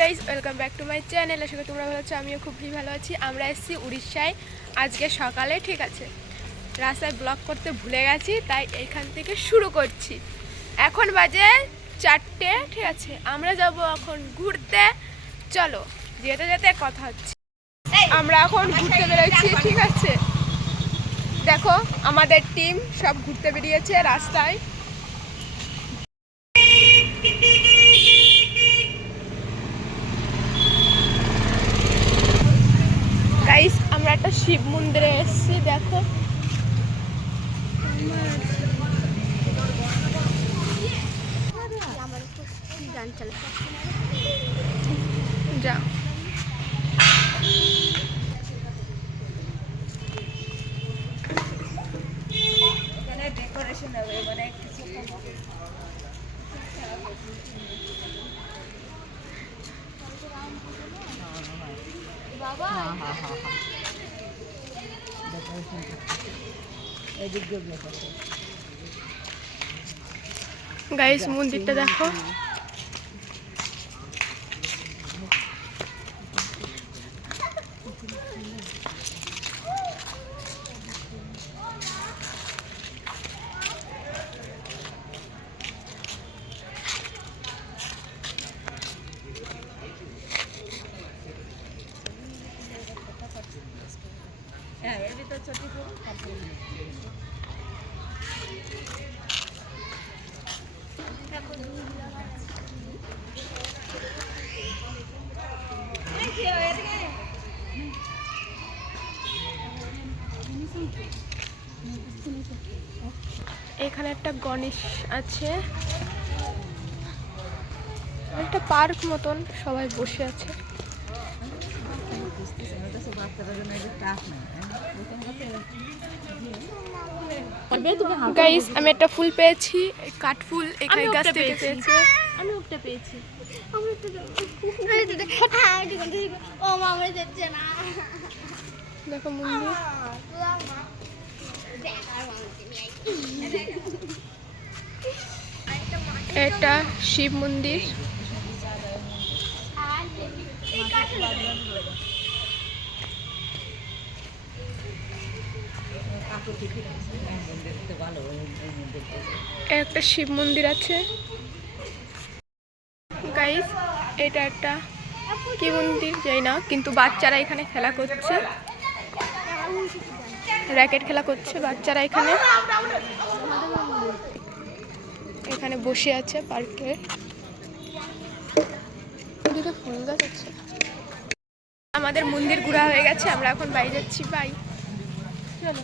Guys, welcome back to my channel. আশা করি তোমরা ভালো আছো, আমিও খুবই ভালো আছি। আমরা এসেছি উড়িষ্যায় আজকে সকালে, ঠিক আছে। রাস্তায় ব্লগ করতে ভুলে গেছি, তাই এইখান থেকে শুরু করছি। এখন বাজে 4টে, ঠিক আছে। আমরা যাব এখন ঘুরতে। চলো, যেতে যেতে কথা হচ্ছে। আমরা এখন ঘুরতে বেরোচ্ছি, ঠিক আছে। দেখো আমাদের টিম সব ঘুরতে বেরিয়েছে রাস্তায়। গাইস, আমরা একটা শিব মন্দিরে এসেছি, দেখো। যাও। ডেকোরেশন হবে মানে কিছু বাবা গাইস, মন্দিরটা দেখো। হ্যাঁ, এর ভিতর ছোট এখানে একটা গণেশ আছে, একটা পার্ক মতন, সবাই বসে আছে। গাইস, আমি একটা ফুল পেয়েছি, কাঠ ফুল, এখানে গাছ থেকে পেয়েছি। আমি একটা পেয়েছি। দেখো মন্দির। এটা শিব মন্দির। একটা শিব মন্দির আছে। গাইস, এটা একটা কি মন্দির যাই না, কিন্তু বাচ্চারা এখানে খেলা করছে, র্যাকেট খেলা করছে বাচ্চারা। এখানে বসে আছে পার্কে। ফুল গাছ আছে। আমাদের মন্দির ঘোরা হয়ে গেছে, আমরা এখন বাড়ি যাচ্ছি। বাই। চলো।